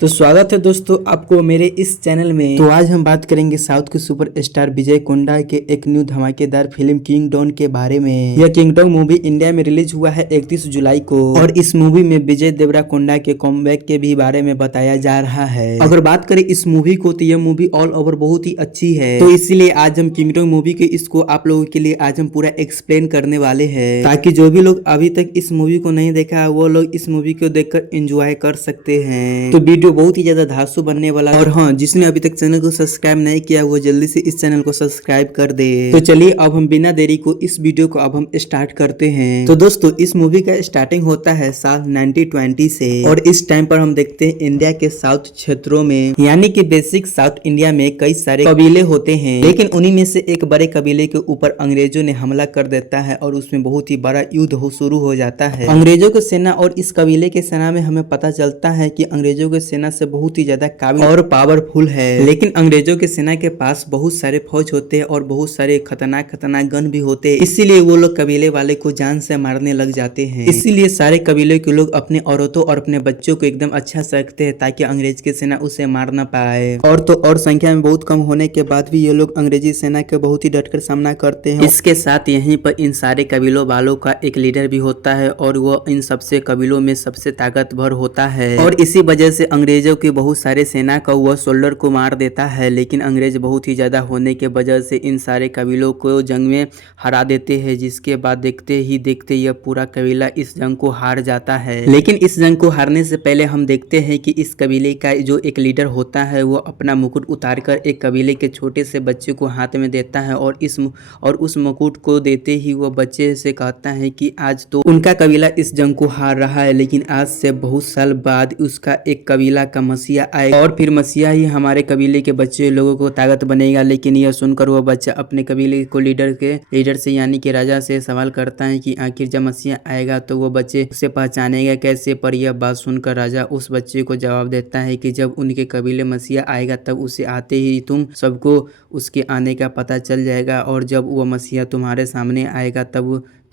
तो स्वागत है दोस्तों आपको मेरे इस चैनल में। तो आज हम बात करेंगे साउथ के सुपर स्टार विजय कोंडा के एक न्यू धमाकेदार फिल्म किंगडम के बारे में। यह किंगडम मूवी इंडिया में रिलीज हुआ है 31 जुलाई को और इस मूवी में विजय देवराकोंडा के कमबैक के भी बारे में बताया जा रहा है। अगर बात करें इस मूवी को तो यह मूवी ऑल ओवर बहुत ही अच्छी है, तो इसलिए आज हम किंगडम मूवी के इसको आप लोगों के लिए आज हम पूरा एक्सप्लेन करने वाले हैं, ताकि जो भी लोग अभी तक इस मूवी को नहीं देखा वो लोग इस मूवी को देखकर एंजॉय कर सकते हैं। तो वीडियो बहुत ही ज्यादा धांसू बनने वाला है। और हाँ, जिसने अभी तक चैनल को सब्सक्राइब नहीं किया वो जल्दी से इस चैनल को सब्सक्राइब कर दे। तो चलिए अब हम बिना देरी को इस वीडियो को अब हम स्टार्ट करते हैं। तो दोस्तों इस मूवी का स्टार्टिंग होता है साल 1920 से और इस टाइम पर हम देखते हैं इंडिया के साउथ क्षेत्रों में, यानी कि बेसिक साउथ इंडिया में कई सारे कबीले होते हैं, लेकिन उन्हीं में से एक बड़े कबीले के ऊपर अंग्रेजों ने हमला कर देता है और उसमें बहुत ही बड़ा युद्ध शुरू हो जाता है। अंग्रेजों की सेना और इस कबीले के सेना में हमें पता चलता है कि अंग्रेजों की सेना से बहुत ही ज्यादा काबिल और पावरफुल है, लेकिन अंग्रेजों के सेना के पास बहुत सारे फौज होते हैं और बहुत सारे खतरनाक गन भी होते हैं, इसीलिए वो लोग कबीले वाले को जान से मारने लग जाते हैं। इसीलिए सारे कबीले के लोग अपने औरतों और अपने बच्चों को एकदम अच्छा से रखते हैं ताकि अंग्रेज की सेना उसे मार ना पाए। और तो और संख्या में बहुत कम होने के बाद भी ये लोग अंग्रेजी सेना के बहुत ही डटकर सामना करते हैं। इसके साथ यहीं पर इन सारे कबीलों वालों का एक लीडर भी होता है और वो इन सबसे कबीलों में सबसे ताकतवर होता है और इसी वजह से अंग्रेजों के बहुत सारे सेना का वह सोल्डर को मार देता है, लेकिन अंग्रेज बहुत ही ज्यादा होने के वजह से इन सारे कबीलों को जंग में हरा देते हैं, जिसके बाद देखते ही देखते यह पूरा कबीला इस जंग को हार जाता है। लेकिन इस जंग को हारने से पहले हम देखते हैं कि इस कबीले का जो एक लीडर होता है वो अपना मुकुट उतारकर एक कबीले के छोटे से बच्चे को हाथ में देता है और उस मुकुट को देते ही वो बच्चे से कहता है कि आज तो उनका कबीला इस जंग को हार रहा है, लेकिन आज से बहुत साल बाद उसका एक कबीला का मसीहा आएगा और फिर मसीहा ही हमारे कबीले के बच्चे लोगों को ताकत बनेगा। लेकिन यह सुनकर वह बच्चा अपने कबीले को लीडर से यानी कि राजा से सवाल करता है कि आखिर जब मसीहा आएगा तो वो बच्चे उसे पहचानेगा कैसे। पर यह बात सुनकर राजा उस बच्चे को जवाब देता है कि जब उनके कबीले मसीहा आएगा तब उसे आते ही तुम सबको उसके आने का पता चल जाएगा और जब वह मसीहा तुम्हारे सामने आएगा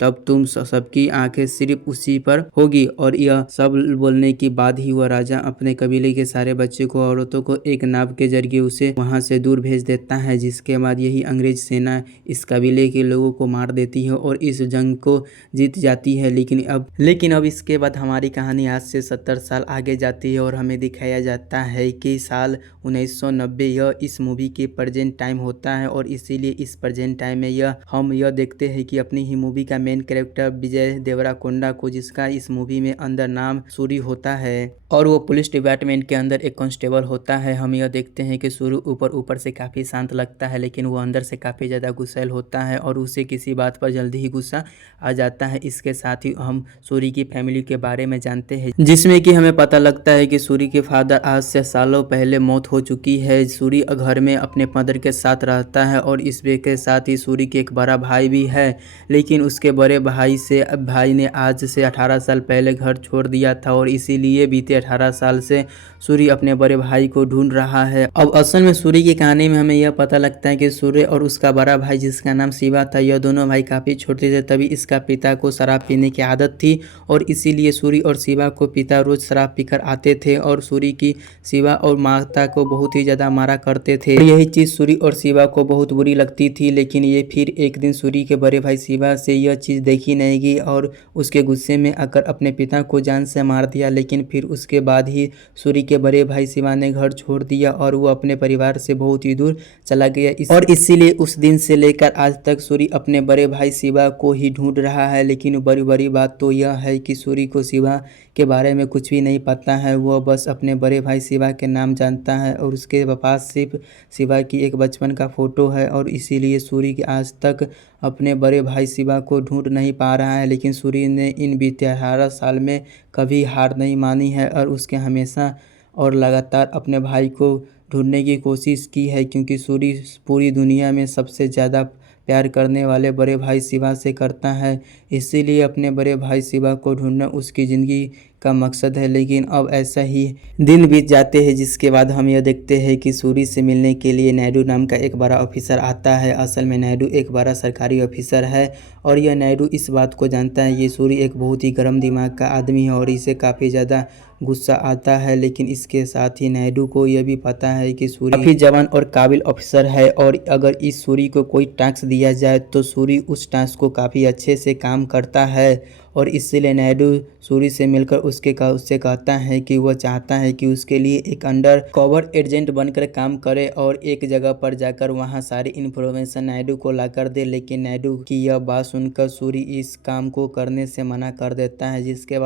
तब तुम सबकी आंखें सिर्फ उसी पर होगी। और यह सब बोलने के बाद ही वह राजा अपने कबीले के सारे बच्चे को औरतों को एक नाव के जरिए उसे वहां से दूर भेज देता है, जिसके बाद यही अंग्रेज सेना इस कबीले के लोगों को मार देती है और इस जंग को जीत जाती है। लेकिन अब इसके बाद हमारी कहानी आज से 70 साल आगे जाती है और हमें दिखाया जाता है कि साल 1990 यह इस मूवी के प्रेजेंट टाइम होता है और इसीलिए इस प्रेजेंट टाइम में हम यह देखते हैं कि अपनी ही मूवी का मेन कैरेक्टर विजय देवराकोंडा को, जिसका इस मूवी में अंदर नाम सूरी होता है और वो पुलिस डिपार्टमेंट के अंदर एक कांस्टेबल होता है। हम यह देखते हैं कि सूरी ऊपर से काफ़ी शांत लगता है, लेकिन वो अंदर से काफ़ी ज़्यादा गुस्सैल होता है और उसे किसी बात पर जल्दी ही गुस्सा आ जाता है। इसके साथ ही हम सूरी की फैमिली के बारे में जानते हैं, जिसमें कि हमें पता लगता है कि सूरी के फादर आज से सालों पहले मौत हो चुकी है। सूरी घर में अपने मदर के साथ रहता है और इस के साथ ही सूरी के एक बड़ा भाई भी है, लेकिन उसके बड़े भाई ने आज से 18 साल पहले घर छोड़ दिया था और इसीलिए बीते 18 साल से सूरी अपने बड़े भाई को ढूंढ रहा है। अब असल में सूरी की कहानी में हमें यह पता लगता है कि सूर्य और उसका बड़ा भाई जिसका नाम शिवा था, यह दोनों भाई काफ़ी छोटे थे, तभी इसका पिता को शराब पीने की आदत थी और इसीलिए सूरी और शिवा को पिता रोज शराब पीकर आते थे और सूरी की शिवा और माता को बहुत ही ज़्यादा मारा करते थे। यही चीज़ सूरी और शिवा को बहुत बुरी लगती थी, लेकिन ये फिर एक दिन सूरी के बड़े भाई शिवा से यह चीज़ देखी नहीं गई और उसके गुस्से में आकर अपने पिता को जान से मार दिया। लेकिन फिर उसके बाद ही सूरी के बड़े भाई शिवा ने घर छोड़ दिया और वो अपने परिवार से बहुत ही दूर चला गया और इसीलिए उस दिन से लेकर आज तक सूरी अपने बड़े भाई शिवा को ही ढूंढ रहा है। लेकिन बड़ी बात तो यह है कि सूरी को शिवा के बारे में कुछ भी नहीं पता है, वह बस अपने बड़े भाई शिवा के नाम जानता है और उसके पास सिर्फ शिवा की एक बचपन का फोटो है और इसीलिए सूरी आज तक अपने बड़े भाई शिवा को ढूंढ नहीं पा रहा है। लेकिन सूरी ने इन बीते 18 साल में कभी हार नहीं मानी है और उसके हमेशा और लगातार अपने भाई को ढूंढने की कोशिश की है, क्योंकि सूरी पूरी दुनिया में सबसे ज़्यादा प्यार करने वाले बड़े भाई शिवा से करता है, इसीलिए अपने बड़े भाई शिवा को ढूंढना उसकी ज़िंदगी का मकसद है। लेकिन अब ऐसा ही दिन बीत जाते हैं, जिसके बाद हम यह देखते हैं कि सूरी से मिलने के लिए नायडू नाम का एक बड़ा ऑफिसर आता है। असल में नायडू एक बड़ा सरकारी ऑफिसर है और यह नायडू इस बात को जानता है ये सूरी एक बहुत ही गर्म दिमाग का आदमी है और इसे काफ़ी ज़्यादा गुस्सा आता है, लेकिन इसके साथ ही नायडू को यह भी पता है कि सूरी काफ़ी जवान और काबिल ऑफिसर है और अगर इस सूरी को कोई टास्क दिया जाए तो सूरी उस टास्क को काफ़ी अच्छे से काम करता है। और इसलिए नायडू सूरी से मिलकर उससे कहता है कि वह चाहता है कि उसके लिए एक अंडर कवर एजेंट बनकर काम करे और एक जगह पर जाकर वहां सारी इन्फॉर्मेशन नायडू को लाकर दे। लेकिन नायडू की यह बात सुनकर सूरी इस काम को करने से मना कर देता है। जिसके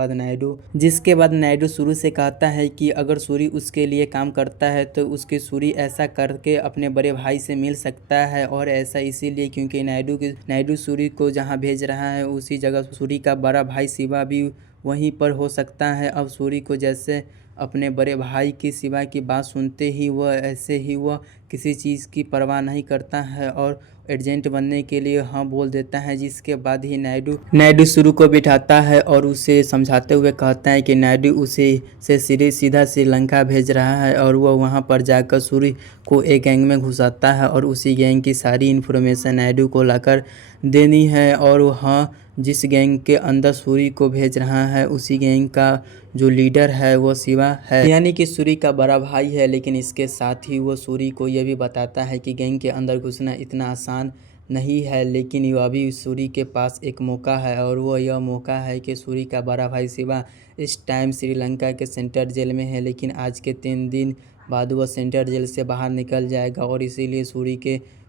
बाद नायडू सूरी से कहता है कि अगर सूरी उसके लिए काम करता है तो उसके सूरी ऐसा करके अपने बड़े भाई से मिल सकता है। और ऐसा इसीलिए क्योंकि नायडू सूरी को जहाँ भेज रहा है उसी जगह सूरी का बड़ा भाई शिवा भी वहीं पर हो सकता है। अब सूरी को जैसे अपने बड़े भाई की शिवा की बात सुनते ही वह किसी चीज़ की परवाह नहीं करता है और एजेंट बनने के लिए हाँ बोल देता है। जिसके बाद ही नायडू सूरी को बिठाता है और उसे समझाते हुए कहता है कि नायडू उसे सीधा श्रीलंका भेज रहा है और वह वहाँ पर जाकर सूरी को एक गैंग में घुसाता है और उसी गैंग की सारी इन्फॉर्मेशन नायडू को लाकर देनी है। और हाँ, जिस गैंग के अंदर सूरी को भेज रहा है उसी गैंग का जो लीडर है वो शिवा है, यानी कि सूरी का बड़ा भाई है। लेकिन इसके साथ ही वो सूरी को यह भी बताता है कि गैंग के अंदर घुसना इतना आसान नहीं है, लेकिन अभी सूरी के पास एक मौका है और वो यह मौका है कि सूरी का बड़ा भाई शिवा इस टाइम श्रीलंका के सेंट्रल जेल में है। लेकिन आज के 3 दिन बाद वह सेंट्रल जेल से बाहर निकल जाएगा और इसीलिए सूरी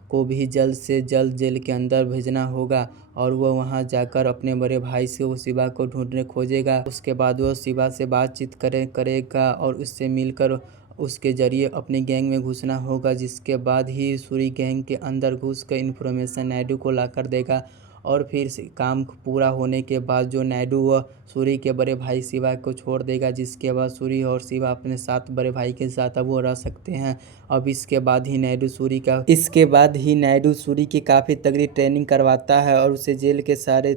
को भी जल्द से जल्द जेल के अंदर भेजना होगा और वह वहां जाकर अपने बड़े भाई से वो शिवा को ढूंढने खोजेगा। उसके बाद वह शिवा से बातचीत करेगा और उससे मिलकर उसके जरिए अपने गैंग में घुसना होगा। जिसके बाद ही सूरी गैंग के अंदर घुस कर इन्फॉर्मेशन नायडू को ला कर देगा और फिर काम पूरा होने के बाद जो नायडू वह सूरी के बड़े भाई शिवा को छोड़ देगा। जिसके बाद सूरी और शिवा अपने साथ बड़े भाई के साथ अब वो रह सकते हैं। अब इसके बाद ही नायडू सूरी की काफ़ी तगड़ी ट्रेनिंग करवाता है और उसे जेल के सारे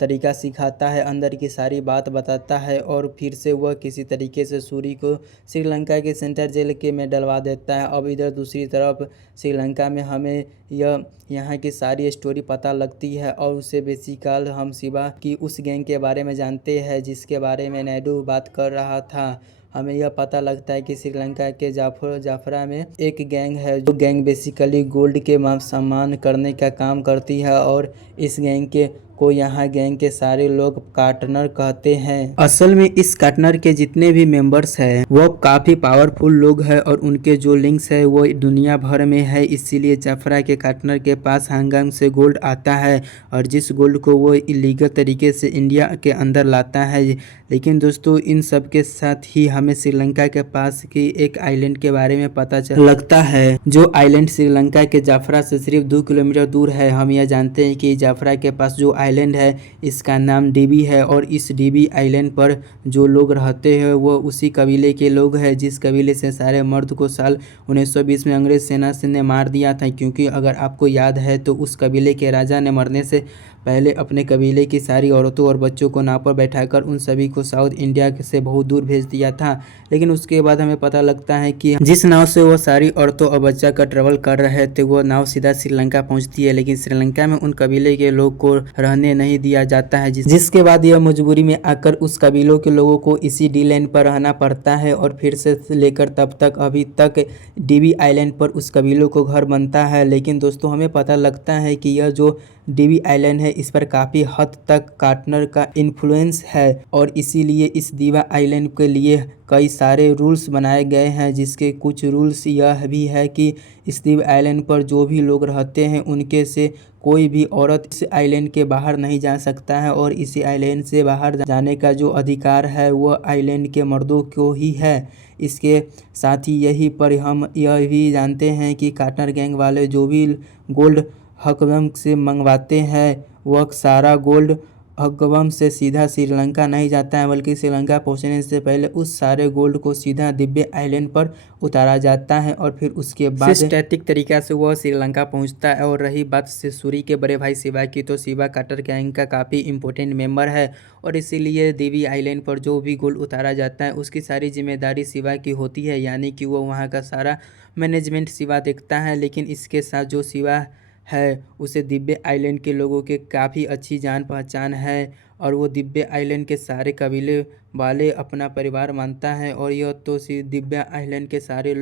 तरीका सिखाता है, अंदर की सारी बात बताता है और फिर से वह किसी तरीके से सूरी को श्रीलंका के सेंट्रल जेल में डलवा देता है। अब इधर दूसरी तरफ श्रीलंका में हमें यहाँ की सारी स्टोरी पता लगती है और उससे बेसिकल हम शिवा की उस गैंग के बारे में जानते हैं जिसके बारे में नायडू बात कर रहा था। हमें यह पता लगता है कि श्रीलंका के जाफरा में एक गैंग है जो गैंग बेसिकली गोल्ड के सम्मान करने का काम करती है और इस गैंग को यहाँ गैंग के सारे लोग काटनर कहते हैं। असल में इस काटनर के जितने भी मेंबर्स हैं वो काफ़ी पावरफुल लोग हैं और उनके जो लिंक्स है वो दुनिया भर में है। इसीलिए जाफरा के काटनर के पास हंगाम से गोल्ड आता है और जिस गोल्ड को वो इलीगल तरीके से इंडिया के अंदर लाता है। लेकिन दोस्तों इन सब के साथ ही हमें श्रीलंका के पास की एक आइलैंड के बारे में पता लगता है जो आइलैंड श्रीलंका के जाफरा से सिर्फ 2 किलोमीटर दूर है। हम यह जानते हैं कि जाफरा के पास जो आइलैंड है इसका नाम डीबी है और इस डीबी आइलैंड पर जो लोग रहते हैं वो उसी कबीले के लोग हैं जिस कबीले से सारे मर्द को साल 1920 में अंग्रेज सेना से ने मार दिया था। क्योंकि अगर आपको याद है तो उस कबीले के राजा ने मरने से पहले अपने कबीले की सारी औरतों और बच्चों को नाव पर बैठाकर उन सभी को साउथ इंडिया से बहुत दूर भेज दिया था। लेकिन उसके बाद हमें पता लगता है कि जिस नाव से वो सारी औरतों और बच्चा का ट्रेवल कर रहे थे वो नाव सीधा श्रीलंका पहुंचती है। लेकिन श्रीलंका में उन कबीले के लोग को रहने नहीं दिया जाता है जिसके बाद यह मजबूरी में आकर उस कबीलों के लोगों को इसी डी लैंड पर रहना पड़ता है और फिर से लेकर तब तक अभी तक डीबी आइलैंड पर उस कबीलों को घर बनता है। लेकिन दोस्तों हमें पता लगता है कि यह जो डीबी आइलैंड है इस पर काफ़ी हद तक काटनर का इन्फ्लुएंस है और इसीलिए इस दीवा आइलैंड के लिए कई सारे रूल्स बनाए गए हैं। जिसके कुछ रूल्स यह भी है कि इस दीव आइलैंड पर जो भी लोग रहते हैं उनके से कोई भी औरत इस आइलैंड के बाहर नहीं जा सकता है और इसी आइलैंड से बाहर जाने का जो अधिकार है वह आइलैंड के मर्दों को ही है। इसके साथ ही यही पर हम यह भी जानते हैं कि काटनर गैंग वाले जो भी गोल्ड हकबम से मंगवाते हैं वह सारा गोल्ड हकबम से सीधा श्रीलंका नहीं जाता है बल्कि श्रीलंका पहुंचने से पहले उस सारे गोल्ड को सीधा दिव्य आइलैंड पर उतारा जाता है और फिर उसके बाद सिस्टेटिक तरीका से वह श्रीलंका पहुंचता है। और रही बात से सूरी के बड़े भाई शिवा की तो शिवा काटनर गैंग का काफ़ी इंपॉर्टेंट मेंबर है और इसीलिए देवी आइलैंड पर जो भी गोल्ड उतारा जाता है उसकी सारी जिम्मेदारी शिवा की होती है, यानी कि वो वहाँ का सारा मैनेजमेंट शिवा देखता है। लेकिन इसके साथ जो शिवा है उसे दिव्य आइलैंड के लोगों के काफ़ी अच्छी जान पहचान है और वो दिव्या आइलैंड के सारे कबीले वाले अपना परिवार मानता है। और यह तो दिव्या आइलैंड के सारे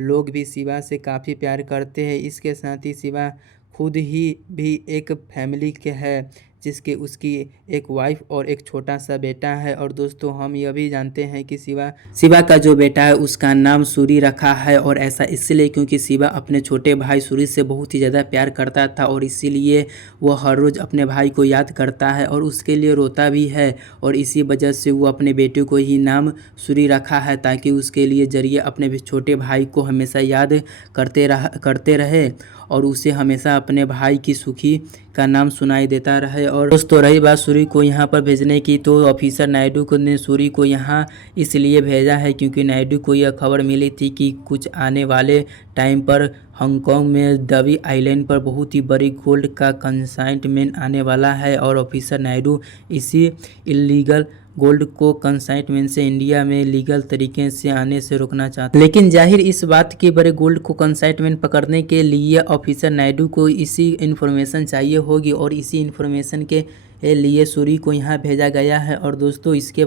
लोग भी शिवा से काफ़ी प्यार करते हैं। इसके साथ ही शिवा खुद ही भी एक फैमिली के है, जिसके उसकी एक वाइफ और एक छोटा सा बेटा है। और दोस्तों हम यह भी जानते हैं कि शिवा का जो बेटा है उसका नाम सूरी रखा है, और ऐसा इसलिए क्योंकि शिवा अपने छोटे भाई सूरी से बहुत ही ज़्यादा प्यार करता था, और इसीलिए वो हर रोज़ अपने भाई को याद करता है और उसके लिए रोता भी है। और इसी वजह से वो अपने बेटे को ही नाम सूरी रखा है, ताकि उसके लिए जरिए अपने छोटे भाई को हमेशा याद करते रहे और उसे हमेशा अपने भाई की सुखी का नाम सुनाई देता रहे। और दोस्तों रही बात सूरी को यहाँ पर भेजने की, तो ऑफिसर नायडू ने सूरी को यहाँ इसलिए भेजा है क्योंकि नायडू को यह खबर मिली थी कि कुछ आने वाले टाइम पर हांगकांग में दबी आइलैंड पर बहुत ही बड़ी गोल्ड का कंसाइनमेंट आने वाला है। और ऑफिसर नायडू इसी इलीगल गोल्ड को कंसाइनमेंट से इंडिया में लीगल तरीके से आने से रोकना चाहते हैं। लेकिन जाहिर इस बात के बड़े गोल्ड को कंसाइनमेंट पकड़ने के लिए ऑफिसर नायडू को इसी इन्फॉर्मेशन चाहिए होगी, और इसी इन्फॉर्मेशन के लिए सूरी को यहाँ भेजा गया है। और दोस्तों इसके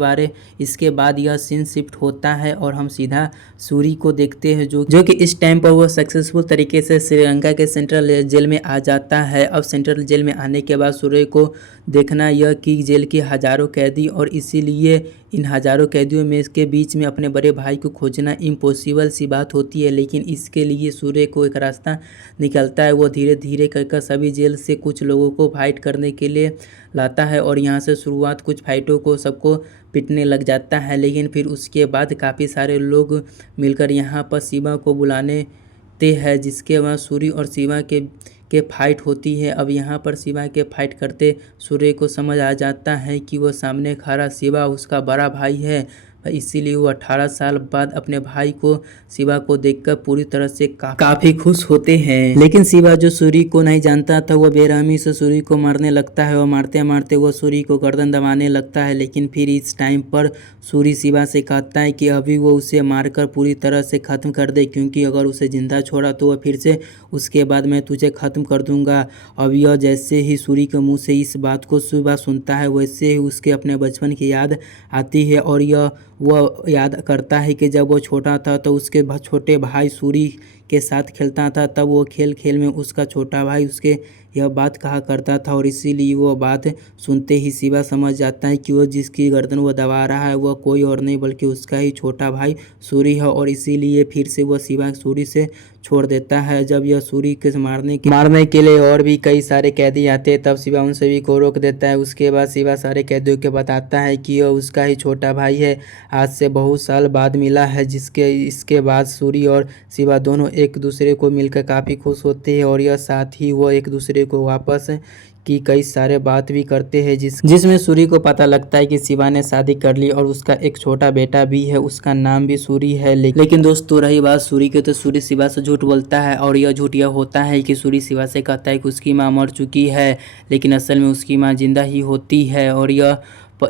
बाद यह सीन शिफ्ट होता है और हम सीधा सूरी को देखते हैं जो कि इस टाइम पर वो सक्सेसफुल तरीके से श्रीलंका के सेंट्रल जेल में आ जाता है। अब सेंट्रल जेल में आने के बाद सूरी को देखना यह कि जेल के हज़ारों कैदी, और इसीलिए इन हज़ारों कैदियों में इसके बीच में अपने बड़े भाई को खोजना इम्पॉसिबल सी बात होती है। लेकिन इसके लिए सूर्य को एक रास्ता निकलता है। वो धीरे धीरे कर सभी जेल से कुछ लोगों को फाइट करने के लिए लाता है, और यहाँ से शुरुआत कुछ फाइटों को सबको पिटने लग जाता है। लेकिन फिर उसके बाद काफ़ी सारे लोग मिलकर यहाँ पर शिवा को बुलाने हैं, जिसके बाद सूरी और शिवा के फाइट होती है। अब यहाँ पर शिवा के फाइट करते सूर्य को समझ आ जाता है कि वो सामने खड़ा शिवा उसका बड़ा भाई है, इसीलिए वो 18 साल बाद अपने भाई को शिवा को देखकर पूरी तरह से काफी खुश होते हैं। लेकिन शिवा जो सूरी को नहीं जानता था, वो बेरहमी से सूरी को मारने लगता है, और मारते मारते वो सूरी को गर्दन दबाने लगता है। लेकिन फिर इस टाइम पर सूरी शिवा से कहता है कि अभी वो उसे मारकर पूरी तरह से ख़त्म कर दे, क्योंकि अगर उसे जिंदा छोड़ा तो वह फिर से उसके बाद मैं तुझे ख़त्म कर दूंगा। अब यह जैसे ही सूरी के मुँह से इस बात को शिवा सुनता है, वैसे ही उसके अपने बचपन की याद आती है। और वह याद करता है कि जब वो छोटा था तो उसके छोटे भाई सूरी के साथ खेलता था, तब वो खेल खेल में उसका छोटा भाई उसके यह बात कहा करता था, और इसीलिए वो बात सुनते ही शिवा समझ जाता है कि वो जिसकी गर्दन वो दबा रहा है वह कोई और नहीं बल्कि उसका ही छोटा भाई सूरी है। और इसीलिए फिर से वह शिवा सूरी से छोड़ देता है। जब यह सूरी के मारने के लिए और भी कई सारे कैदी आते हैं, तब शिवा उन सभी को रोक देता है। उसके बाद शिवा सारे कैदियों को बताता है कि यह उसका ही छोटा भाई है, आज से बहुत साल बाद मिला है। इसके बाद सूरी और शिवा दोनों एक दूसरे को मिलकर काफ़ी खुश होते हैं, और यह साथ ही वो एक दूसरे को वापस की कई सारे बात भी करते हैं, जिसमें सूरी को पता लगता है कि शिवा ने शादी कर ली और उसका एक छोटा बेटा भी है, उसका नाम भी सूरी है। लेकिन दोस्तों रही बात सूरी के, तो सूरी शिवा से झूठ बोलता है, और यह झूठ यह होता है कि सूरी शिवा से कहता है कि उसकी माँ मर चुकी है, लेकिन असल में उसकी माँ जिंदा ही होती है। और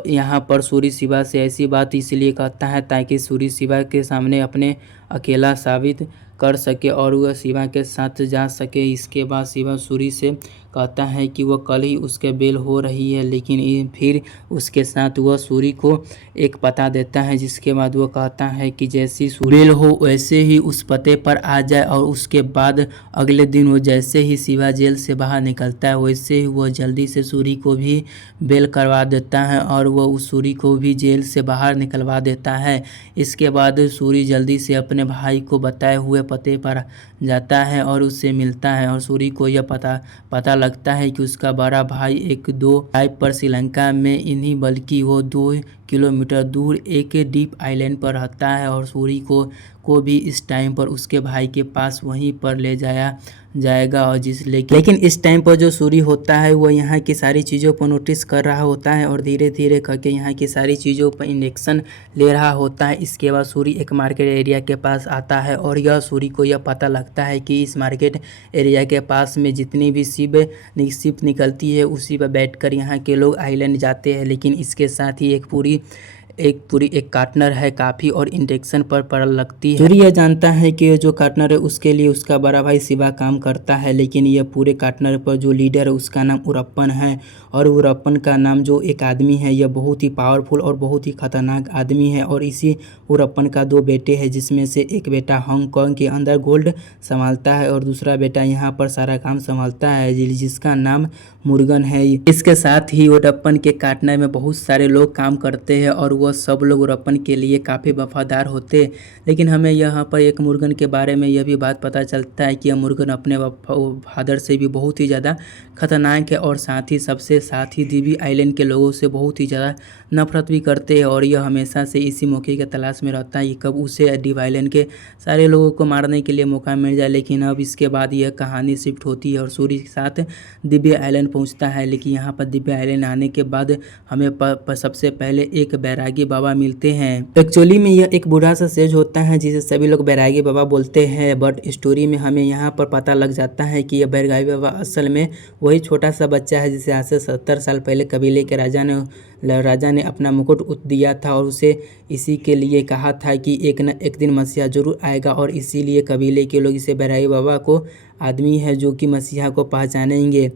यहाँ पर सूरी शिवा से ऐसी बात इसलिए कहता है ताकि सूरी शिवा के सामने अपने अकेला साबित कर सके और वह शिवा के साथ जा सके। इसके बाद शिवा सूरी से कहता है कि वह कल ही उसके बेल हो रही है, लेकिन फिर उसके साथ वह सूरी को एक पता देता है, जिसके बाद वह कहता है कि जैसी बेल हो वैसे ही उस पते पर आ जाए। और उसके बाद अगले दिन वो जैसे ही शिवा जेल से बाहर निकलता है, वैसे ही वह जल्दी से सूरी को भी बेल करवा देता है और वह उस सूरी को भी जेल से बाहर निकलवा देता है। इसके बाद सूरी जल्दी से अपने भाई को बताए हुए पते पर जाता है और उससे मिलता है, और सूरी को यह पता लगता है कि उसका बड़ा भाई एक दो टाइप पर श्रीलंका में इन्हीं बल्कि वो 2 किलोमीटर दूर एक डीप आइलैंड पर रहता है, और सूरी को भी इस टाइम पर उसके भाई के पास वहीं पर ले जाया जाएगा। और लेकिन इस टाइम पर जो सूरी होता है वो यहाँ की सारी चीज़ों पर नोटिस कर रहा होता है और धीरे धीरे करके यहाँ की सारी चीज़ों पर इंजेक्शन ले रहा होता है। इसके बाद सूरी एक मार्केट एरिया के पास आता है, और यह सूरी को यह पता लगता है कि इस मार्केट एरिया के पास में जितनी भी शिप निकलती है उसी पर बैठकर यहाँ के लोग आइलैंड जाते हैं। लेकिन इसके साथ ही एक पूरी एक पार्टनर है काफ़ी और इंटेंशन पर लगती है। सूर्य यह जानता है कि जो पार्टनर है उसके लिए उसका बड़ा भाई शिवा काम करता है, लेकिन यह पूरे पार्टनर पर जो लीडर है उसका नाम उरप्पन है। और उरप्पन का नाम जो एक आदमी है यह बहुत ही पावरफुल और बहुत ही खतरनाक आदमी है। और इसी उरप्पन का 2 बेटे हैं, जिसमें से एक बेटा हांगकांग के अंदर गोल्ड संभालता है और दूसरा बेटा यहाँ पर सारा काम संभालता है, जिसका नाम मुर्गन है। इसके साथ ही उरप्पन के पार्टनर में बहुत सारे लोग काम करते हैं और वह सब लोग उरप्पन के लिए काफ़ी वफादार होते। लेकिन हमें यहाँ पर एक मुर्गन के बारे में यह भी बात पता चलता है कि यह मुर्गन अपने फादर से भी बहुत ही ज़्यादा खतरनाक है और साथ ही दिव्य आइलैंड के लोगों से बहुत ही ज़्यादा नफरत भी करते हैं। और यह हमेशा से इसी मौके की तलाश में रहता है कि कब उसे दिव्य आइलैंड के सारे लोगों को मारने के लिए मौका मिल जाए। लेकिन अब इसके बाद यह कहानी शिफ्ट होती है और सूर्य के साथ दिव्य आइलैंड पहुंचता है। लेकिन यहाँ पर दिव्य आइलैंड आने के बाद हमें सबसे पहले एक बैरागी बाबा मिलते हैं। एक्चुअली में यह एक बूढ़ा सा सेज होता है जिसे सभी लोग बैरागी बाबा बोलते हैं, बट स्टोरी में हमें यहाँ पर पता लग जाता है कि यह बैरागी बाबा असल में वही छोटा सा बच्चा है जिसे आज से 70 साल पहले कबीले के राजा ने अपना मुकुट दिया था और उसे इसी के लिए कहा था कि एक न एक दिन मसीहा जरूर आएगा। और इसीलिए कबीले के लोग इसे बैरागी बाबा को आदमी है जो कि मसीहा को पहचानेंगे।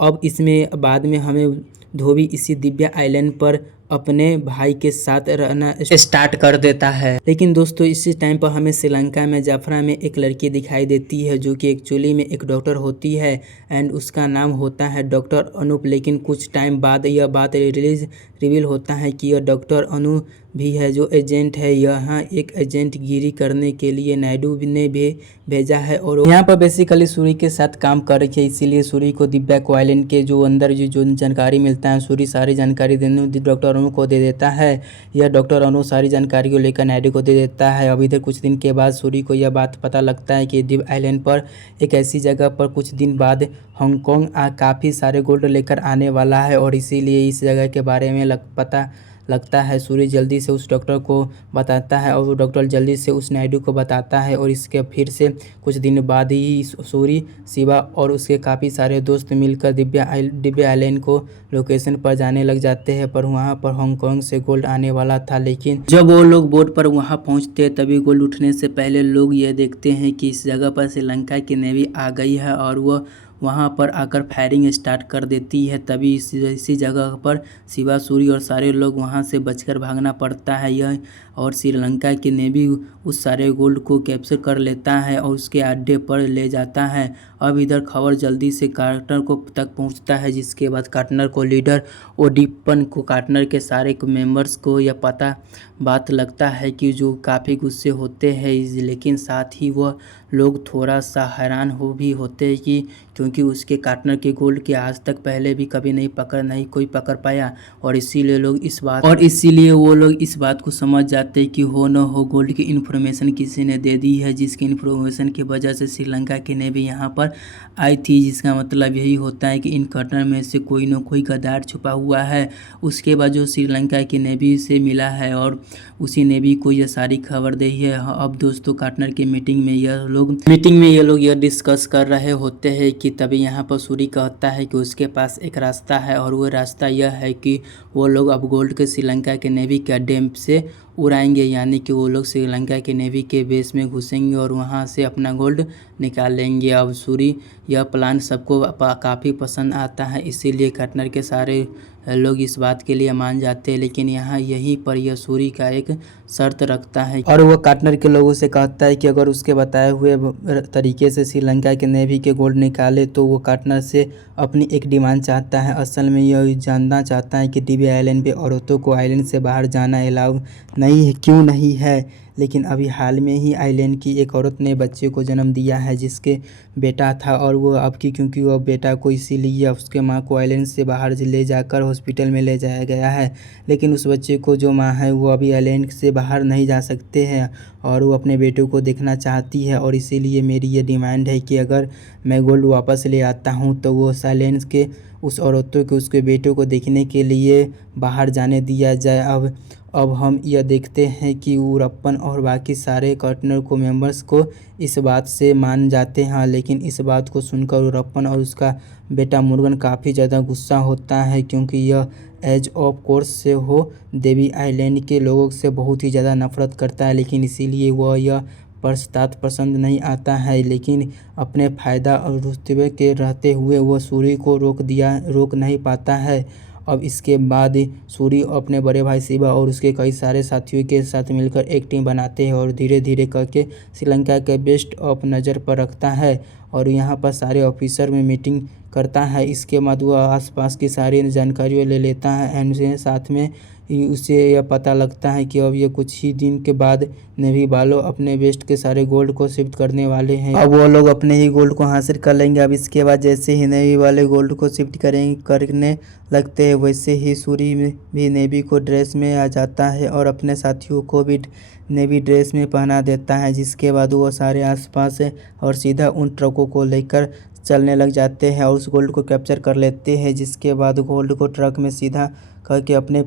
अब इसमें बाद में हमें धोबी इसी दिव्य आइलैंड पर अपने भाई के साथ रहना स्टार्ट कर देता है। लेकिन दोस्तों इसी टाइम पर हमें श्रीलंका में जाफरा में एक लड़की दिखाई देती है जो कि एक्चुअली में एक डॉक्टर होती है एंड उसका नाम होता है डॉक्टर अनूप। लेकिन कुछ टाइम बाद यह बात रिवील होता है कि यह डॉक्टर अनु भी है जो एजेंट है। यहाँ एक एजेंट गिरी करने के लिए नायडू ने भी भेजा है और यहाँ पर बेसिकली सूर्य के साथ काम कर रही है। इसीलिए सूर्य को दिव्या को आइलैंड के जो अंदर जो जानकारी मिलता है सूर्य सारी जानकारी डॉक्टर अनु को दे देता है। यह डॉक्टर अनु सारी जानकारी को लेकर नायडू को दे देता है। अब इधर कुछ दिन के बाद सूर्य को यह बात पता लगता है कि दिव्य आइलैंड पर एक ऐसी जगह पर कुछ दिन बाद हांगकांग काफ़ी सारे गोल्ड लेकर आने वाला है और इसीलिए इस जगह के बारे में पता लगता है। सूर्य जल्दी से उस डॉक्टर को बताता है और वो डॉक्टर जल्दी से उस नायडू को बताता है और इसके फिर से कुछ दिन बाद ही सूर्य शिवा और उसके काफ़ी सारे दोस्त मिलकर दिव्य आइलैंड को लोकेशन पर जाने लग जाते हैं। पर वहाँ पर हांगकांग से गोल्ड आने वाला था। लेकिन जब वो लोग बोट पर वहाँ पहुँचते तभी गोल्ड उठने से पहले लोग ये देखते हैं कि इस जगह पर श्रीलंका की नेवी आ गई है और वह वहाँ पर आकर फायरिंग स्टार्ट कर देती है। तभी इसी जगह पर शिवा सूर्य और सारे लोग वहाँ से बचकर भागना पड़ता है। यह और श्रीलंका की नेवी उस सारे गोल्ड को कैप्चर कर लेता है और उसके अड्डे पर ले जाता है। अब इधर खबर जल्दी से कार्टनर को तक पहुंचता है, जिसके बाद कार्टनर को लीडर ओडिप्पन को कार्टनर के सारे मेंबर्स को यह बात लगता है कि जो काफ़ी गुस्से होते हैं। लेकिन साथ ही वह लोग थोड़ा सा हैरान होते हैं कि क्योंकि उसके कार्टनर के गोल्ड के आज तक पहले भी कभी नहीं कोई पकड़ पाया और इसीलिए वो लोग इस बात को समझ जाते हैं कि हो न हो गोल्ड की इन्फॉर्मेशन किसी ने दे दी है, जिसकी इन्फॉर्मेशन की वजह से श्रीलंका की नेवी यहाँ पर आई थी। जिसका मतलब यही होता है कि इन कार्टनर में से कोई न कोई गद्दार छुपा हुआ है। उसके बाद जो श्रीलंका की नेवी से मिला है और उसी नेवी को यह सारी खबर दी है। अब दोस्तों कार्टनर की मीटिंग में ये लोग यह डिस्कस कर रहे होते हैं कि तभी यहाँ पर सूर्य कहता है कि उसके पास एक रास्ता है और वो रास्ता यह है कि वो लोग अब गोल्ड के श्रीलंका के नेवी के अड्डे से उड़ाएंगे, यानी कि वो लोग श्रीलंका के नेवी के बेस में घुसेंगे और वहाँ से अपना गोल्ड निकाल लेंगे। अब सूर्य यह प्लान सबको काफ़ी पसंद आता है, इसीलिए कार्टनर के सारे लोग इस बात के लिए मान जाते हैं। लेकिन यहाँ यहीं पर यह सूर्य का एक शर्त रखता है और वह कार्टनर के लोगों से कहता है कि अगर उसके बताए हुए तरीके से श्रीलंका के नेवी के गोल्ड निकाले तो वो कार्टनर से अपनी एक डिमांड चाहता है। असल में यह जानना चाहता है कि दिव्य आइलैंड पे औरतों को आइलैंड से बाहर जाना अलाउ नहीं है, क्यों नहीं है। लेकिन अभी हाल में ही आइलैंड की एक औरत ने बच्चे को जन्म दिया है जिसके बेटा था और वो अब की क्योंकि वह बेटा को इसीलिए उसके माँ को आइलैंड से बाहर ले जाकर हॉस्पिटल में ले जाया गया है। लेकिन उस बच्चे को जो माँ है वो अभी आइलैंड से बाहर नहीं जा सकते हैं और वो अपने बेटे को देखना चाहती है और इसीलिए मेरी ये डिमांड है कि अगर मैं गोल्ड वापस ले आता हूँ तो वो आइलैंड के उस औरतों को उसके बेटों को देखने के लिए बाहर जाने दिया जाए। अब अब हम यह देखते हैं कि उरप्पन और बाकी सारे कर्टनर को मेंबर्स को इस बात से मान जाते हैं, लेकिन इस बात को सुनकर उरप्पन और उसका बेटा मुरुगन काफ़ी ज़्यादा गुस्सा होता है, क्योंकि यह एज ऑफ कोर्स से हो देवी आइलैंड के लोगों से बहुत ही ज़्यादा नफरत करता है। लेकिन इसीलिए वह यह प्रस्ताव पसंद नहीं आता है, लेकिन अपने फ़ायदा और रुतबे के रहते हुए वह सूरी को रोक नहीं पाता है। अब इसके बाद सूरी अपने बड़े भाई शिवा और उसके कई सारे साथियों के साथ मिलकर एक टीम बनाते हैं और धीरे धीरे करके श्रीलंका के बेस्ट ऑफ नज़र पर रखता है और यहाँ पर सारे ऑफिसर में मीटिंग करता है। इसके बाद वह आसपास की सारी जानकारियाँ ले लेता है एंड साथ में उसे यह पता लगता है कि अब ये कुछ ही दिन के बाद नेवी वालों अपने वेस्ट के सारे गोल्ड को शिफ्ट करने वाले हैं। अब वो लोग अपने ही गोल्ड को हासिल कर लेंगे। अब इसके बाद जैसे ही नेवी वाले गोल्ड को शिफ्ट करने लगते हैं, वैसे ही सूरी भी नेवी को ड्रेस में आ जाता है और अपने साथियों को भी नेवी ड्रेस में पहना देता है। जिसके बाद वो सारे आसपास और सीधा उन ट्रकों को लेकर चलने लग जाते हैं और उस गोल्ड को कैप्चर कर लेते हैं। जिसके बाद गोल्ड को ट्रक में सीधा करके अपने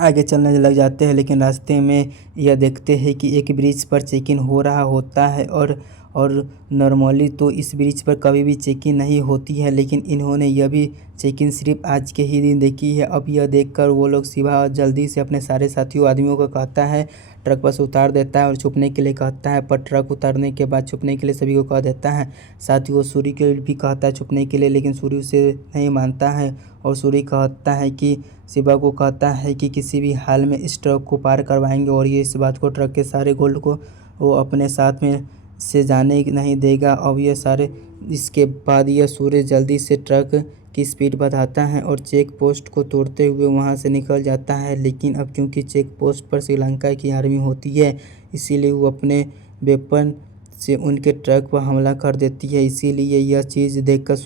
आगे चलने लग जाते हैं, लेकिन रास्ते में यह देखते हैं कि एक ब्रिज पर चेकिंग हो रहा होता है और नॉर्मली तो इस ब्रिज पर कभी भी चेकिंग नहीं होती है, लेकिन इन्होंने यह भी चेकिंग सिर्फ आज के ही दिन देखी है। अब यह देखकर वो लोग शिवा जल्दी से अपने सारे साथियों आदमियों को कहता है, ट्रक पर से उतार देता है और छुपने के लिए कहता है, पर ट्रक उतारने के बाद छुपने के लिए सभी को कह देता है। साथ ही वो सूरी के भी कहता है छुपने के लिए, लेकिन सूरी उसे नहीं मानता है और सूरी कहता है कि शिवा को कहता है कि किसी भी हाल में इस ट्रक को पार करवाएंगे और ये इस बात को ट्रक के सारे गोल्ड को वो अपने साथ में से जाने नहीं देगा। अब ये सारे इसके बाद यह सूर्य जल्दी से ट्रक की स्पीड बढ़ाता है और चेक पोस्ट को तोड़ते हुए वहां से निकल जाता है। लेकिन अब क्योंकि चेक पोस्ट पर श्रीलंका की आर्मी होती है, इसीलिए वो अपने वेपन से उनके ट्रक पर हमला कर देती है। इसीलिए यह चीज़ देखकर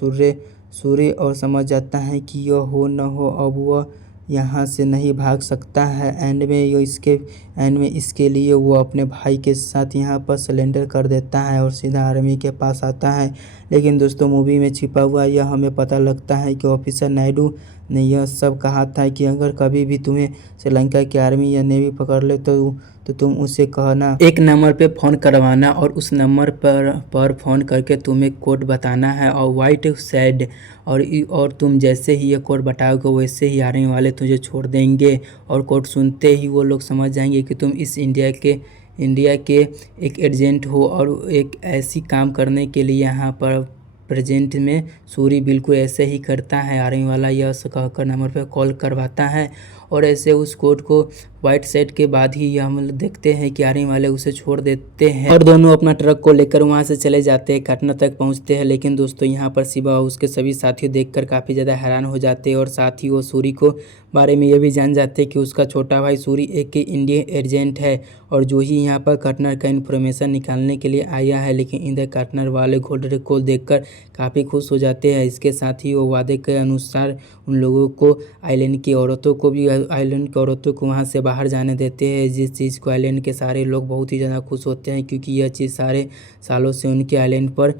सूर्य और समझ जाता है कि यह हो न हो अब वह यहाँ से नहीं भाग सकता है। एंड में इसके लिए वो अपने भाई के साथ यहाँ पर सरेंडर कर देता है और सीधा आर्मी के पास आता है। लेकिन दोस्तों मूवी में छिपा हुआ यह हमें पता लगता है कि ऑफिसर नायडू ने यह सब कहा था कि अगर कभी भी तुम्हें श्रीलंका की आर्मी या नेवी पकड़ ले तो तुम उसे कहना एक नंबर पे फ़ोन करवाना और उस नंबर पर फ़ोन करके तुम्हें कोड बताना है और वाइट सैड और तुम जैसे ही ये कोड बताओगे वैसे ही आर्मी वाले तुझे छोड़ देंगे। और कोड सुनते ही वो लोग समझ जाएंगे कि तुम इस इंडिया के एक एजेंट हो और एक ऐसी काम करने के लिए यहाँ पर प्रेजेंट में। सूरी बिल्कुल ऐसे ही करता है। आर्मी वाला यह कहकर नंबर पर कॉल करवाता है और ऐसे उस कोड को वाइट सेट के बाद ही हम देखते हैं कि आर्मी वाले उसे छोड़ देते हैं और दोनों अपना ट्रक को लेकर वहां से चले जाते हैं, घटना तक पहुंचते हैं। लेकिन दोस्तों यहाँ पर शिवा और उसके सभी साथी देखकर काफ़ी ज़्यादा हैरान हो जाते हैं और साथ ही वो सूरी को बारे में ये भी जान जाते हैं कि उसका छोटा भाई सूरी एक इंडियन एजेंट है और जो ही यहाँ पर कर्टनर का इन्फॉर्मेशन निकालने के लिए आया है। लेकिन इधर कर्टनर वाले गोल्ड को देखकर काफ़ी खुश हो जाते हैं। इसके साथ ही वो वादे के अनुसार उन लोगों को आइलैंड की औरतों को वहाँ से बाहर जाने देते हैं, जिस चीज़ को आइलैंड के सारे लोग बहुत ही ज़्यादा खुश होते हैं, क्योंकि यह चीज़ सारे सालों से उनके आइलैंड पर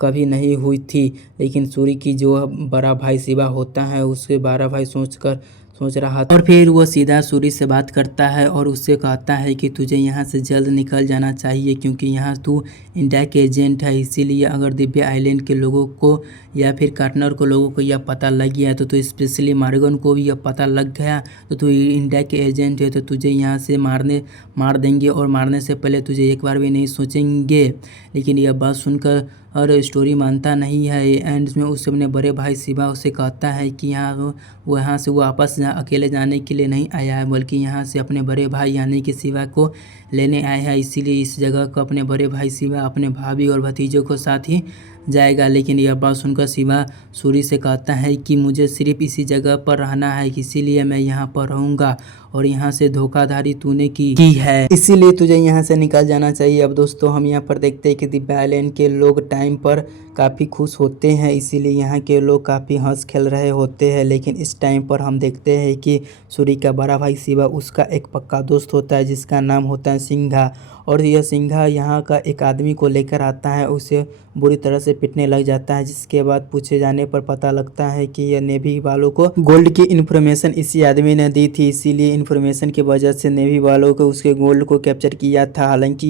कभी नहीं हुई थी। लेकिन सूरी की जो बड़ा भाई शिवा होता है उसके बड़ा भाई सोच रहा था और फिर वो सीधा सूरी से बात करता है और उससे कहता है कि तुझे यहाँ से जल्द निकल जाना चाहिए, क्योंकि यहाँ तू इंडिया के एजेंट है। इसीलिए अगर दिव्य आइलैंड के लोगों को या फिर कार्टनर को लोगों को यह पता लग गया तो स्पेशली मार्गन को भी यह पता लग गया तो तू इंडिया के एजेंट है, तो तुझे यहाँ से मार देंगे और मारने से पहले तुझे एक बार भी नहीं सोचेंगे। लेकिन यह बात सुनकर और स्टोरी मानता नहीं है। एंड में उससे अपने बड़े भाई शिवा उसे कहता है कि यहाँ से वो वापस अकेले जाने के लिए नहीं आया है, बल्कि यहाँ से अपने बड़े भाई यानी कि शिवा को लेने आया है। इसीलिए इस जगह को अपने बड़े भाई शिवा अपने भाभी और भतीजों को साथ ही जाएगा। लेकिन यह बात सुनकर शिवा सूरी से कहता है कि मुझे सिर्फ इसी जगह पर रहना है, इसीलिए मैं यहाँ पर रहूँगा और यहाँ से धोखाधड़ी तूने की है, इसीलिए तुझे यहाँ से निकल जाना चाहिए। अब दोस्तों हम यहाँ पर देखते हैं कि दिव्य आइलैंड के लोग टाइम पर काफ़ी खुश होते हैं, इसीलिए यहाँ के लोग काफ़ी हंस खेल रहे होते हैं। लेकिन इस टाइम पर हम देखते हैं कि सूरी का बड़ा भाई शिवा उसका एक पक्का दोस्त होता है जिसका नाम होता है सिंघा और यह सिंघा यहाँ का एक आदमी को लेकर आता है, उसे बुरी तरह से पीटने लग जाता है, जिसके बाद पूछे जाने पर पता लगता है कि यह नेवी वालों को गोल्ड की इन्फॉर्मेशन इसी आदमी ने दी थी। इसीलिए इन्फॉर्मेशन की वजह से नेवी वालों को उसके गोल्ड को कैप्चर किया था। हालांकि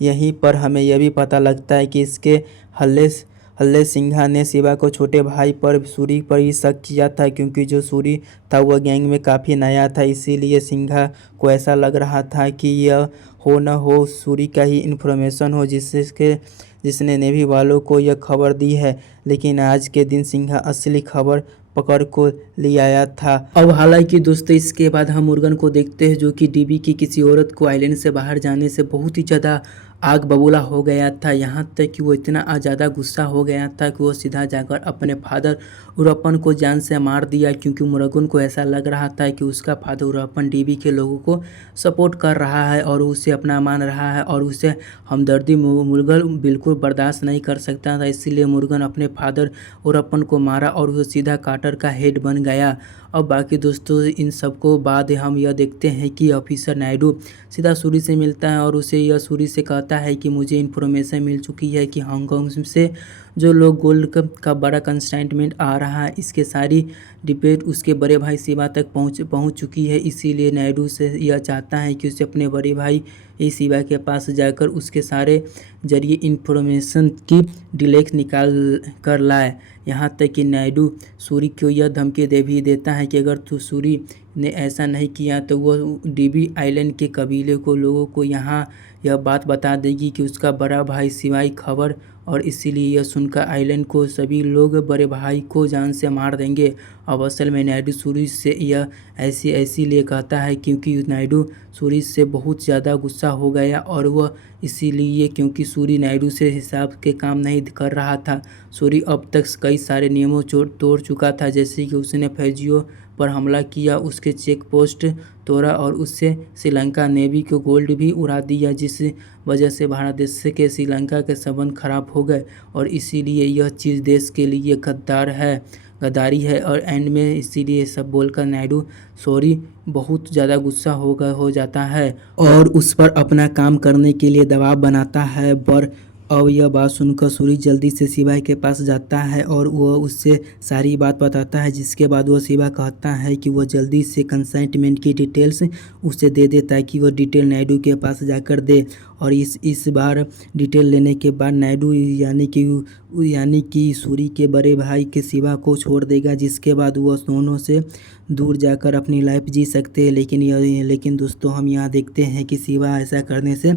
यहीं पर हमें यह भी पता लगता है कि इसके हल्ले सिंघा ने शिवा को छोटे भाई पर सूरी पर ही शक किया था, क्योंकि जो सूरी था वह गैंग में काफ़ी नया था। इसीलिए सिंघा को ऐसा लग रहा था कि यह हो न हो सूरी का ही इन्फॉर्मेशन हो जिसने नेवी वालों को यह खबर दी है। लेकिन आज के दिन सिंघा असली खबर पकड़ को ले आया था। अब हालांकि दोस्तों इसके बाद हम मुर्गन को देखते हैं, जो कि डीबी की किसी औरत को आइलैंड से बाहर जाने से बहुत ही ज़्यादा आग बबूला हो गया था। यहाँ तक कि वो इतना ज़्यादा गुस्सा हो गया था कि वो सीधा जाकर अपने फादर उरप्पन को जान से मार दिया, क्योंकि मुर्गन को ऐसा लग रहा था कि उसका फादर उरप्पन डीबी के लोगों को सपोर्ट कर रहा है और उसे अपना मान रहा है और उसे हमदर्दी मुर्गन बिल्कुल बर्दाश्त नहीं कर सकता था। इसीलिए मुर्गन अपने फादर उरप्पन को मारा और वो सीधा कार्टर का हेड बन गया। अब बाकी दोस्तों इन सबको बाद हम यह देखते हैं कि ऑफिसर नायडू सीधा सूरी से मिलता है और उसे यह सूरी से कहता है कि मुझे इन्फॉर्मेशन मिल चुकी है कि हांगकांग से जो लोग गोल्ड का बड़ा कंसाइनमेंट आ रहा है, इसके सारी डिबेट उसके बड़े भाई शिवा तक पहुंच चुकी है। इसीलिए नायडू से यह चाहता है कि उसे अपने बड़े भाई शिवा के पास जाकर उसके सारे जरिए इन्फॉर्मेशन की डिलेक्स निकाल कर लाए। यहाँ तक कि नायडू सूरी को यह धमकी दे भी देता है कि अगर सूरी ने ऐसा नहीं किया तो वह डीबी आइलैंड के कबीले को लोगों को यहाँ यह बात बता देगी कि उसका बड़ा भाई शिवाई खबर, और इसीलिए यह सुनकर आइलैंड को सभी लोग बड़े भाई को जान से मार देंगे। अब असल में नायडू सूरी से यह ऐसी लिए कहता है क्योंकि नायडू सूरी से बहुत ज़्यादा गुस्सा हो गया और वह इसीलिए क्योंकि सूरी नायडू से हिसाब के काम नहीं कर रहा था। सूरी अब तक कई सारे नियमों तोड़ चुका था, जैसे कि उसने फौजियों पर हमला किया, उसके चेक पोस्ट तोड़ा और उससे श्रीलंका नेवी को गोल्ड भी उड़ा दिया, जिस वजह से भारत देश के श्रीलंका के संबंध खराब हो गए और इसीलिए यह चीज़ देश के लिए गद्दारी है। और एंड में इसीलिए सब बोलकर नायडू सॉरी बहुत ज़्यादा गुस्सा हो जाता है और उस पर अपना काम करने के लिए दबाव बनाता है। पर अब यह बात सुनकर सूरी जल्दी से शिवा के पास जाता है और वह उससे सारी बात बताता है, जिसके बाद वह शिवा कहता है कि वह जल्दी से कंसाइनमेंट की डिटेल्स उसे दे दे ताकि वह डिटेल नायडू के पास जाकर दे। और इस बार डिटेल लेने के बाद नायडू यानी कि सूरी के बड़े भाई के शिवा को छोड़ देगा, जिसके बाद वह दोनों से दूर जाकर अपनी लाइफ जी सकते हैं। लेकिन दोस्तों हम यहाँ देखते हैं कि शिवा ऐसा करने से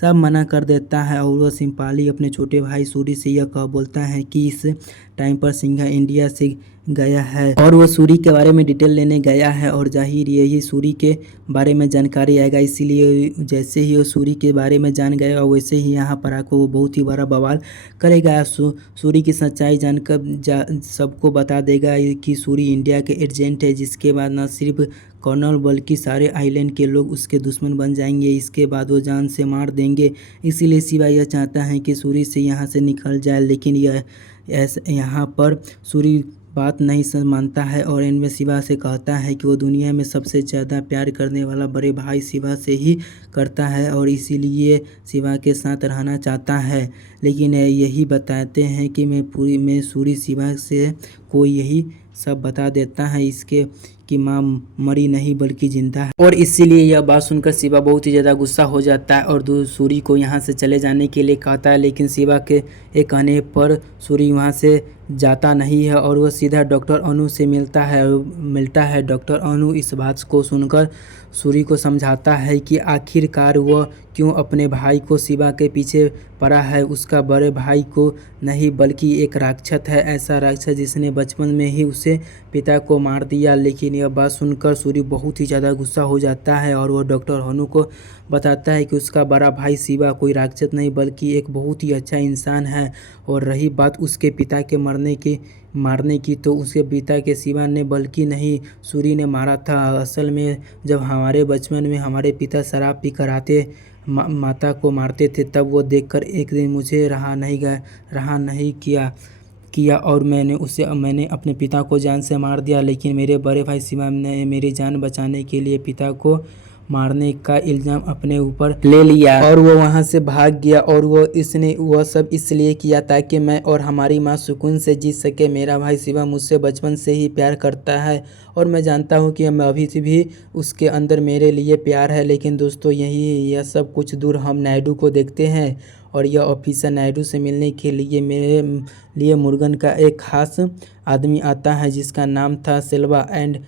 सब मना कर देता है और वह सिंपली अपने छोटे भाई सूरी से यह बोलता है कि इस टाइम पर सिंघा इंडिया से गया है और वह सूरी के बारे में डिटेल लेने गया है और जाहिर यही सूरी के बारे में जानकारी आएगा। इसीलिए जैसे ही वो सूरी के बारे में जान गया वैसे ही यहाँ पर आकर वो बहुत ही बड़ा बवाल करेगा। सूरी की सच्चाई जानकर सबको बता देगा कि सूरी इंडिया के एजेंट है, जिसके बाद न सिर्फ कर्नल बल्कि सारे आइलैंड के लोग उसके दुश्मन बन जाएंगे। इसके बाद वो जान से मार देंगे। इसीलिए शिवा यह चाहता है कि सूरी से यहाँ से निकल जाए, लेकिन यहाँ पर सूरी बात नहीं मानता है और इनमें शिवा से कहता है कि वो दुनिया में सबसे ज़्यादा प्यार करने वाला बड़े भाई शिवा से ही करता है और इसीलिए शिवा के साथ रहना चाहता है। लेकिन यही बताते हैं कि मैं सूरी शिवा से को यही सब बता देता है इसके कि माँ मरी नहीं बल्कि जिंदा है और इसीलिए यह बात सुनकर शिवा बहुत ही ज़्यादा गुस्सा हो जाता है और सूरी को यहाँ से चले जाने के लिए कहता है। लेकिन शिवा के एक कहने पर सूरी वहाँ से जाता नहीं है और वह सीधा डॉक्टर अनु से मिलता है। डॉक्टर अनु इस बात को सुनकर सूरी को समझाता है कि आखिरकार वह क्यों अपने भाई को शिवा के पीछे पड़ा है। उसका बड़े भाई को नहीं बल्कि एक राक्षस है, ऐसा राक्षस जिसने बचपन में ही उसे पिता को मार दिया। लेकिन यह बात सुनकर सूरी बहुत ही ज़्यादा गुस्सा हो जाता है और वह डॉक्टर अनु को बताता है कि उसका बड़ा भाई शिवा कोई राक्षस नहीं बल्कि एक बहुत ही अच्छा इंसान है। और रही बात उसके पिता के मारने की तो उसके पिता के शिवा ने बल्कि नहीं सूरी ने मारा था। असल में जब हमारे बचपन में हमारे पिता शराब पी कर आते माता को मारते थे, तब वो देखकर एक दिन मुझे रहा नहीं किया और मैंने अपने पिता को जान से मार दिया। लेकिन मेरे बड़े भाई शिवा ने मेरी जान बचाने के लिए पिता को मारने का इल्जाम अपने ऊपर ले लिया और वो वहाँ से भाग गया। और इसने वह सब इसलिए किया ताकि मैं और हमारी माँ सुकून से जी सके। मेरा भाई शिवा मुझसे बचपन से ही प्यार करता है और मैं जानता हूँ कि मैं अभी से भी उसके अंदर मेरे लिए प्यार है। लेकिन दोस्तों यह सब कुछ दूर हम नायडू को देखते हैं और यह ऑफिसर नायडू से मिलने के लिए मेरे लिए मुर्गन का एक खास आदमी आता है जिसका नाम था सिल्वा। एंड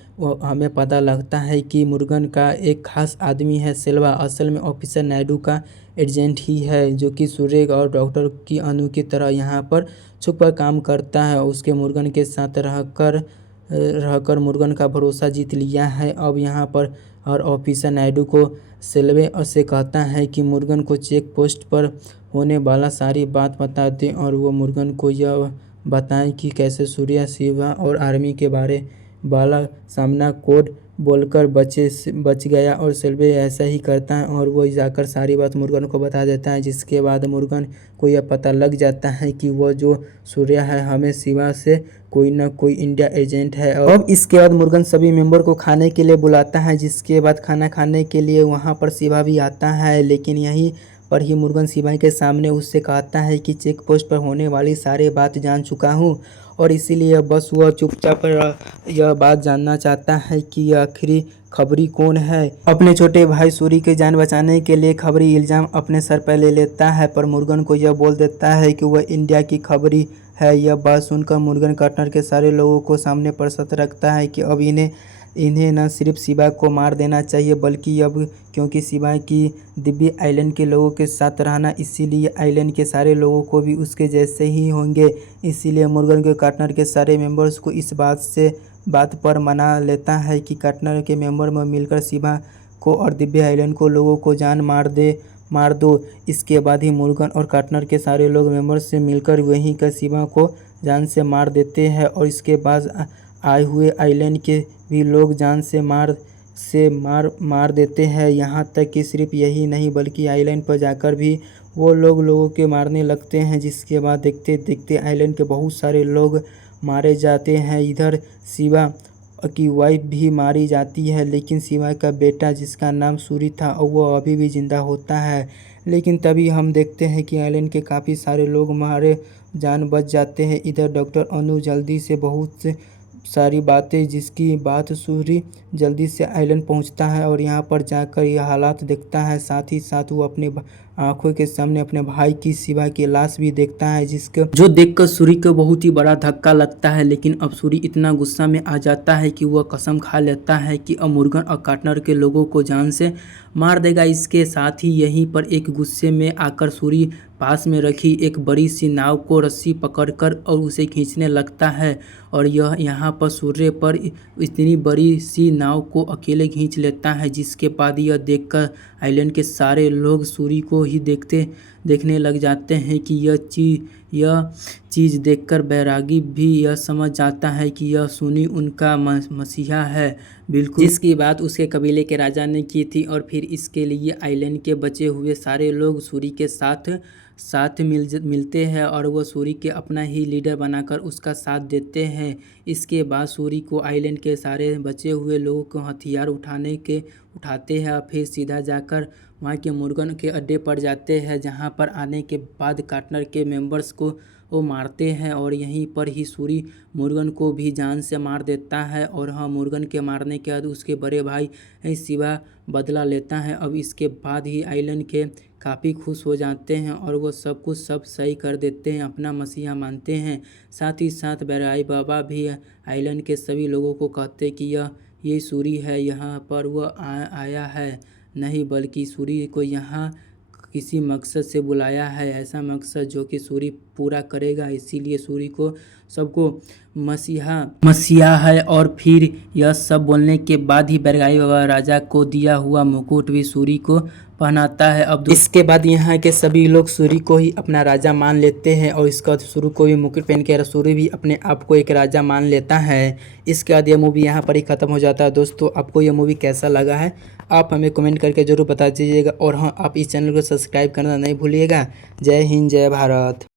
हमें पता लगता है कि मुर्गन का एक खास आदमी है सिल्वा असल में ऑफिसर नायडू का एजेंट ही है, जो कि सूर्य और डॉक्टर की अनु की तरह यहाँ पर छुप कर काम करता है। उसके मुर्गन के साथ रहकर मुर्गन का भरोसा जीत लिया है। अब यहाँ पर और ऑफिसर नायडू को सिल्वे से कहता है कि मुर्गन को चेक पोस्ट पर होने वाला सारी बात बता दें और वो मुर्गन को यह बताएं कि कैसे सूर्या शिवा और आर्मी के बारे वाला सामना कोड बोलकर बच गया। और सिल्वे ऐसा ही करता है और वो जाकर सारी बात मुर्गन को बता देता है, जिसके बाद मुर्गन को यह पता लग जाता है कि वो जो सूर्या है हमें शिवा से कोई ना कोई इंडिया एजेंट है। और अब इसके बाद मुर्गन सभी मेंबर को खाने के लिए बुलाता है, जिसके बाद खाना खाने के लिए वहाँ पर शिवा भी आता है। लेकिन यहीं पर ही मुर्गन शिवा के सामने उससे कहता है कि चेक पोस्ट पर होने वाली सारी बात जान चुका हूँ और इसीलिए बस वह चुपचाप यह बात जानना चाहता है कि आखिरी खबरी कौन है। अपने छोटे भाई सूरी की जान बचाने के लिए खबरी इल्जाम अपने सर पर ले लेता है, पर मुर्गन को यह बोल देता है कि वह इंडिया की खबरी है। यह बात सुनकर मुर्गन कार्टनर के सारे लोगों को सामने पर शर्त रखता है कि अब इन्हें न सिर्फ शिवा को मार देना चाहिए बल्कि अब क्योंकि शिवा की दिव्य आइलैंड के लोगों के साथ रहना, इसीलिए आइलैंड के सारे लोगों को भी उसके जैसे ही होंगे। इसीलिए मुर्गन के कार्टनर के सारे मेंबर्स को इस बात पर मना लेता है कि कार्टनर के मेंबर में मिलकर शिवा को और दिव्य आइलैंड को लोगों को जान मार दो। इसके बाद ही मुर्गन और कार्टनर के सारे लोग मेंबर्स से मिलकर वहीं का शिवा को जान से मार देते हैं और इसके बाद आए हुए आइलैंड के भी लोग जान से मार देते हैं। यहाँ तक कि सिर्फ यही नहीं बल्कि आइलैंड पर जाकर भी वो लोगों के मारने लगते हैं, जिसके बाद देखते देखते आइलैंड के बहुत सारे लोग मारे जाते हैं। इधर शिवा की वाइफ भी मारी जाती है, लेकिन शिवा का बेटा जिसका नाम सूरी था वो अभी भी जिंदा होता है। लेकिन तभी हम देखते हैं कि आइलैंड के काफ़ी सारे लोग मारे जान बच जाते हैं। इधर डॉक्टर अनु जल्दी से बहुत सारी बातें जिसकी बात सूरी जल्दी से आइलैंड पहुंचता है और यहाँ पर जाकर यह हालात देखता है। साथ ही साथ वो अपने आंखों के सामने अपने भाई की शिवा की लाश भी देखता है, जो देखकर सूरी को बहुत ही बड़ा धक्का लगता है। लेकिन अब सूरी इतना गुस्सा में आ जाता है कि वह कसम खा लेता है कि अब मुर्गन और कार्टनर के लोगों को जान से मार देगा। इसके साथ ही यहीं पर एक गुस्से में आकर सूरी पास में रखी एक बड़ी सी नाव को रस्सी पकड़कर और उसे खींचने लगता है और यह यहाँ पर सूर्य पर इतनी बड़ी सी नाव को अकेले खींच लेता है, जिसके बाद यह देखकर आइलैंड के सारे लोग सूरी को ही देखने लग जाते हैं कि यह चीज़ देखकर बैरागी भी यह समझ जाता है कि यह सूरी उनका मसीहा है, बिल्कुल जिसकी बात उसके कबीले के राजा ने की थी। और फिर इसके लिए आइलैंड के बचे हुए सारे लोग सूरी के साथ मिलते हैं और वो सूरी के अपना ही लीडर बनाकर उसका साथ देते हैं। इसके बाद सूरी को आइलैंड के सारे बचे हुए लोगों को हथियार उठाते हैं और फिर सीधा जाकर वहाँ के मुर्गन के अड्डे पर जाते हैं, जहाँ पर आने के बाद कार्टनर के मेंबर्स को वो मारते हैं और यहीं पर ही सूरी मुर्गन को भी जान से मार देता है। और हाँ, मुर्गन के मारने के बाद उसके बड़े भाई शिवा बदला लेता है। अब इसके बाद ही आइलैंड के काफ़ी खुश हो जाते हैं और वो सब सही कर देते हैं, अपना मसीहा मानते हैं। साथ ही साथ बैरागी बाबा भी आइलैंड के सभी लोगों को कहते कि ये सूरी है, यहाँ पर वह आया है नहीं बल्कि सूरी को यहाँ किसी मकसद से बुलाया है, ऐसा मकसद जो कि सूरी पूरा करेगा। इसीलिए सूरी को सबको मसीहा है। और फिर यह सब बोलने के बाद ही बैरागी बाबा राजा को दिया हुआ मुकुट भी सूरी को पहनाता है। अब इसके बाद यहाँ के सभी लोग सूरी को ही अपना राजा मान लेते हैं और इसका सूरी को भी मुकुट पहन के सूरी भी अपने आप को एक राजा मान लेता है। इसके बाद यह मूवी यहाँ पर ही ख़त्म हो जाता है। दोस्तों, आपको यह मूवी कैसा लगा है आप हमें कमेंट करके ज़रूर बता दीजिएगा और हाँ, आप इस चैनल को सब्सक्राइब करना नहीं भूलिएगा। जय हिंद, जय भारत।